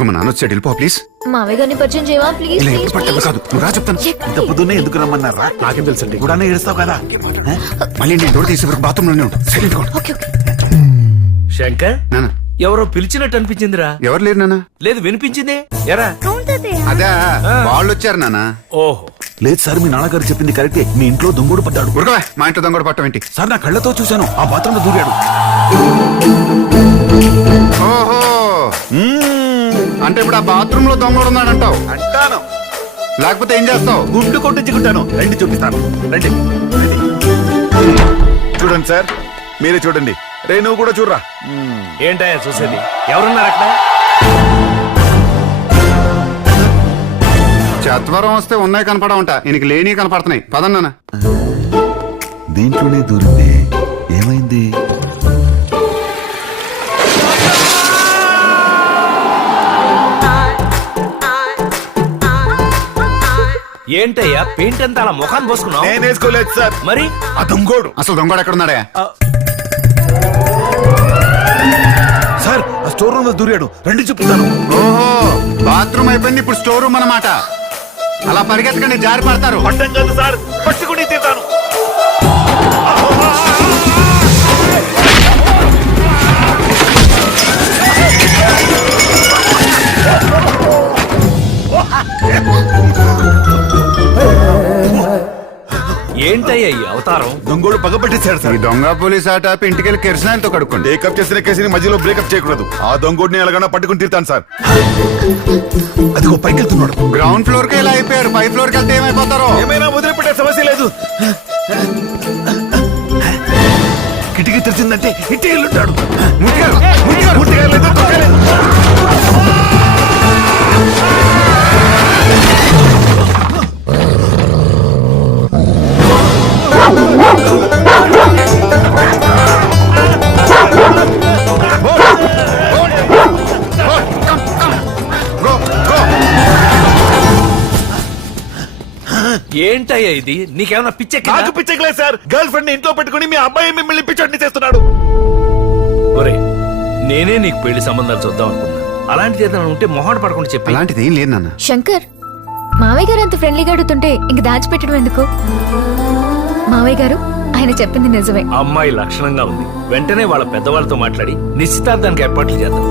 ఇదిగో మా నాన్న వచ్చాడు, వెళ్ళిపో ప్లీజ్. మావయ్య గారిని పరిచయం చేయవా ప్లీజ్ ఇలా ప్లీజ్ ఎప్పుడు పట్టదు కాదు, నువ్వు రా చెప్తాను. ఇంత పొద్దున్నే ఎందుకు రమ్మన్నారా? నాకేం తెలుసండి, కూడా ఏడుస్తావు కదా. మళ్ళీ నేను డోర్ తీసే వరకు బాత్రూమ్ లోనే ఉంటాను. సైలెంట్ గా ఉండు. Okay okay. శంకర్, నాన్న ఎవరో పిలిచినట్టు అనిపించిందిరా. ఎవరు లేరు నాన్న. లేదు, వినిపించిందే. ఎరా? అదే వాళ్ళు వచ్చారు నాన్న. ఓహో, లేదు సార్, మీ నాన్నగారు చెప్పింది కరెక్టే. మీ ఇంట్లో దొంగోడు పడ్డాడు. ఉరకవే, మా ఇంట్లో దొంగడు పట్టం ఏంటి? సార్, నా కళ్ళతో చూశాను, ఆ బాత్రూమ్ లో దూరాడు. ఓహో, అంటే ఇప్పుడు ఆ బాత్రూమ్ లో దొంగడు ఉన్నాడంటావు? అంటాను. లేకపోతే ఏం చేస్తావు? గుండు కొట్టించుకుంటాను. రండి చూపిస్తాను, రండి. చూడండి సార్, మీరే చూడండి. రే, నువ్వు కూడా చూడరా. ఏంటయ్యా చూసేది? ఎవరున్నారు అక్కడ? చత్వరం వస్తే ఉన్నాయి కనపడవంట, ఈయనకి లేని కనపడుతున్నాయి. పదన్నా. దేంట్లోనే దూరింది, ఏమైంది? ఏంటయ్యా పెయింట్ అంతా అలా ముఖాన్ని పోసుకున్నావు? నేను వేసుకోలేదు సార్. మరి ఆ దొంగోడు. అసలు దొంగడు ఎక్కడ ఉన్నాడా? సార్, ఆ స్టోర్ రూమ్ లో దూరాడు. రండి చూపిస్తాను. ఓహో, బాత్రూమ్ అయిపోయింది, ఇప్పుడు స్టోర్ రూమ్ అన్నమాట. అలా పరిగెత్తకండి, జారి పడతారు. పట్టం కాదు సార్, పట్టుకుని తీతాను. ఏంటయ్యా ఈ అవతారం? దొంగోడు పగబట్టేశాడు ఈ సార్. దొంగ పోలీస్ ఆట ఇంటికెళ్ళి కిరసనాయలతో కడుక్కోండి. టేకప్ చేసిన కేసుని మధ్యలో బ్రేకప్ చేయకూడదు. ఆ దొంగోడిని ఎలాగైనా పట్టుకుని తీరుతాను సార్. అదిగో పైకి వెళ్తున్నాడు. గ్రౌండ్ ఫ్లోర్ కి ఇలా అయిపోయారు, పై ఫ్లోర్ కి వెళ్తే ఏమైపోతారో. ఏమైనా వదిలిపెట్టే సమస్య లేదు. కిటికీ తెరిచిందంటే ఇట్టి వెళ్ళుంటాడు. పూర్తిగా లేదు, తొక్కలేదు. ఏంటయ్యా ఇది? నీకేమన్నా పిచ్చెక్కి? నాకు పిచ్చట్లేదు సార్. గర్ల్ ఫ్రెండ్ ఇంట్లో పెట్టుకుని మీ అబ్బాయి మిమ్మల్ని పిచ్చోడిని చేస్తున్నాడు. ఒరే, నేనే నీకు పెళ్లి సంబంధాలు చూద్దాం అనుకున్నా. అలాంటిది ఏదైనా ఉంటే మొహాట పడకుండా చెప్పి. అలాంటిది ఏం లేదు నాన్న. శంకర్, మావయ్య గారు అంత ఫ్రెండ్లీగా అడుగుతుంటే ఇంక దాచిపెట్టడం ఎందుకు? మావయ్య గారు, ఆయన చెప్పింది నిజమే. అమ్మాయి లక్షణంగా ఉంది. వెంటనే వాళ్ళ పెద్దవాళ్ళతో మాట్లాడి నిశ్చితార్థానికి ఏర్పాట్లు చేద్దాం.